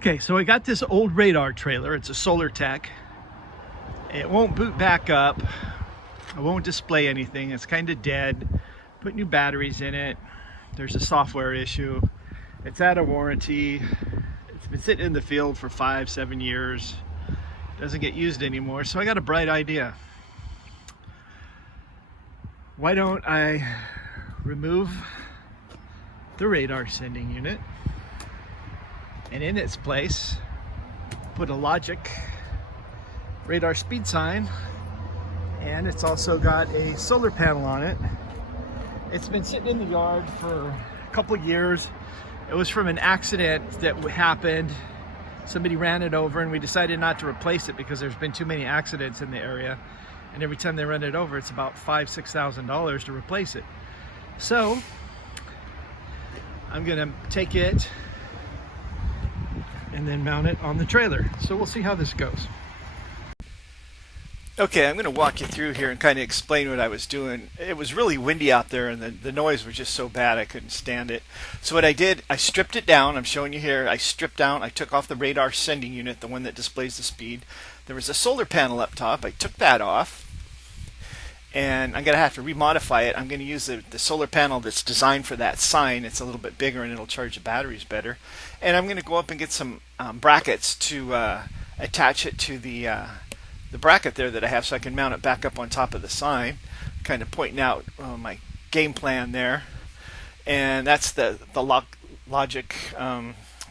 Okay, so I got this old radar trailer. It's a SolarTech. It won't boot back up. I won't display anything. It's kind of dead. Put new batteries in it. There's a software issue. It's out of warranty. It's been sitting in the field for 5-7 years. Doesn't get used anymore. So I got a bright idea. Why don't I remove the radar sending unit, and in its place put a Logic radar speed sign, and it's also got a solar panel on it. It's been sitting in the yard for a couple of years. It was from an accident that happened. Somebody ran it over, and we decided not to replace it because there's been too many accidents in the area, and every time they run it over it's about $5,000–6,000 to replace it. So I'm gonna take it and then mount it on the trailer. So we'll see how this goes. Okay, I'm going to walk you through here and kind of explain what I was doing. It was really windy out there, and the noise was just so bad I couldn't stand it. So what I did, I stripped it down. I'm showing you here. I stripped down, I took off the radar sending unit, the one that displays the speed. There was a solar panel up top. I took that off, and I'm going to have to remodify it. I'm going to use the solar panel that's designed for that sign. It's a little bit bigger, and it'll charge the batteries better. And I'm going to go up and get some brackets to attach it to the bracket there that I have, so I can mount it back up on top of the sign, kind of pointing out my game plan there. And that's the Logic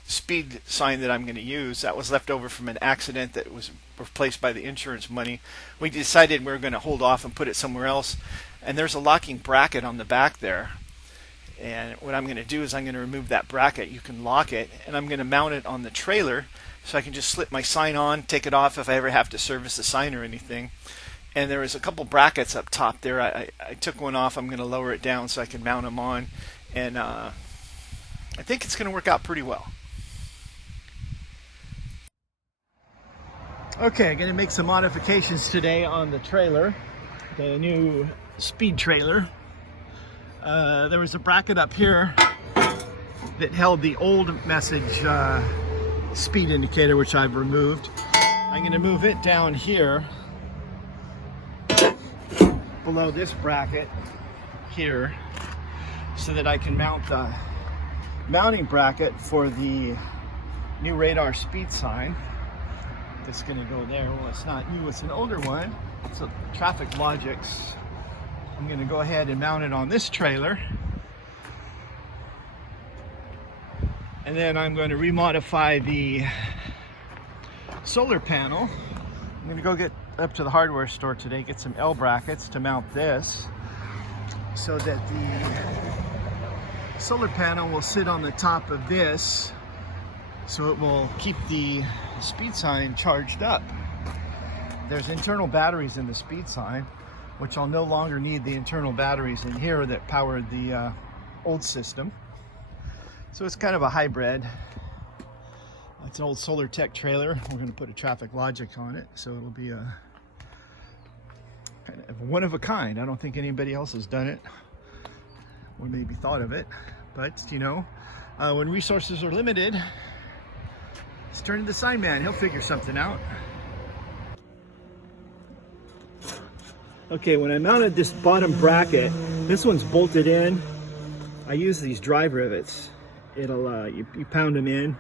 speed sign that I'm going to use. That was left over from an accident that was replaced by the insurance money. We decided we were going to hold off and put it somewhere else, and there's a locking bracket on the back there. And what I'm going to do is I'm going to remove that bracket. You can lock it, and I'm going to mount it on the trailer so I can just slip my sign on, take it off if I ever have to service the sign or anything. And there was a couple brackets up top there. I took one off. I'm going to lower it down so I can mount them on, and I think it's going to work out pretty well. Okay, I'm going to make some modifications today on the trailer, the new speed trailer. There was a bracket up here that held the old message speed indicator, which I've removed. I'm going to move it down here below this bracket here so that I can mount the mounting bracket for the new radar speed sign that's going to go there. Well, it's not new, it's an older one. It's a Traffic Logic's. I'm going to go ahead and mount it on this trailer, and then I'm going to remodify the solar panel. I'm going to go get up to the hardware store today, get some L brackets to mount this so that the solar panel will sit on the top of this, so it will keep the speed sign charged up. There's internal batteries in the speed sign, which I'll no longer need the internal batteries in here that powered the old system. So it's kind of a hybrid. It's an old SolarTech trailer. We're going to put a Traffic Logic on it, so it'll be a kind of one of a kind. I don't think anybody else has done it or maybe thought of it, but you know, when resources are limited, let's turn to the sign man. He'll figure something out. Okay, when I mounted this bottom bracket, this one's bolted in. I use these drive rivets. It'll you pound them in,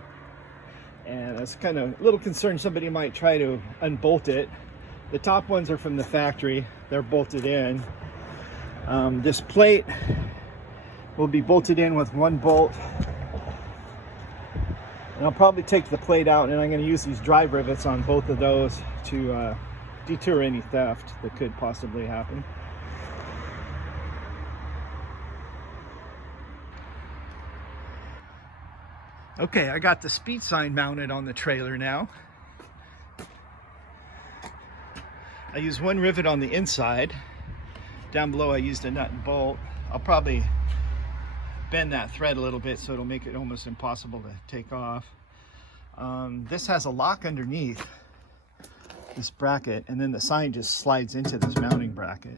and I was kind of a little concerned somebody might try to unbolt it. The top ones are from the factory. They're bolted in. This plate will be bolted in with one bolt, and I'll probably take the plate out, and I'm going to use these drive rivets on both of those to deter any theft that could possibly happen. Okay, I got the speed sign mounted on the trailer now. I used one rivet on the inside. Down below I used a nut and bolt. I'll probably bend that thread a little bit so it'll make it almost impossible to take off. This has a lock underneath this bracket, and then the sign just slides into this mounting bracket.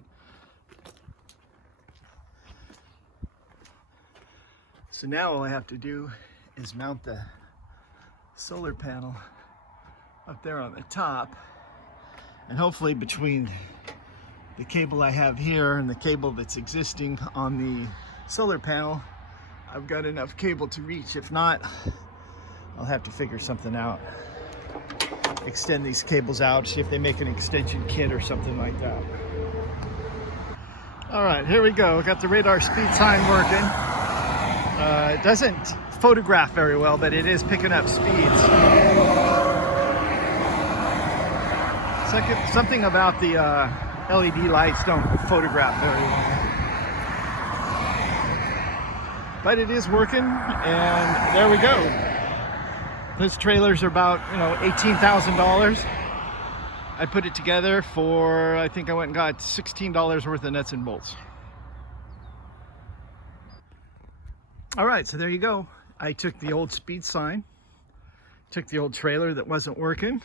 So now all I have to do is mount the solar panel up there on the top, and hopefully between the cable I have here and the cable that's existing on the solar panel, I've got enough cable to reach. If not, I'll have to figure something out. Extend these cables out, see if they make an extension kit or something like that. All right, here we go. Got the radar speed sign working. It doesn't photograph very well, but it is picking up speeds. It's like something about the LED lights don't photograph very well. But it is working, and there we go. Those trailers are about, $18,000. I put it together for, I think I went and got $16 worth of nuts and bolts. All right, so there you go. I took the old speed sign, took the old trailer that wasn't working,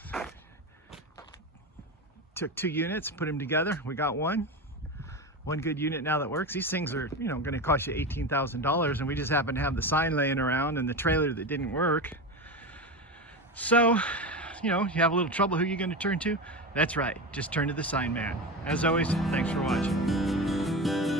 took 2 units, put them together. We got one good unit now that works. These things are, going to cost you $18,000, and we just happen to have the sign laying around and the trailer that didn't work. So, you have a little trouble, who are you going to turn to? That's right, just turn to the sign man. As always, thanks for watching.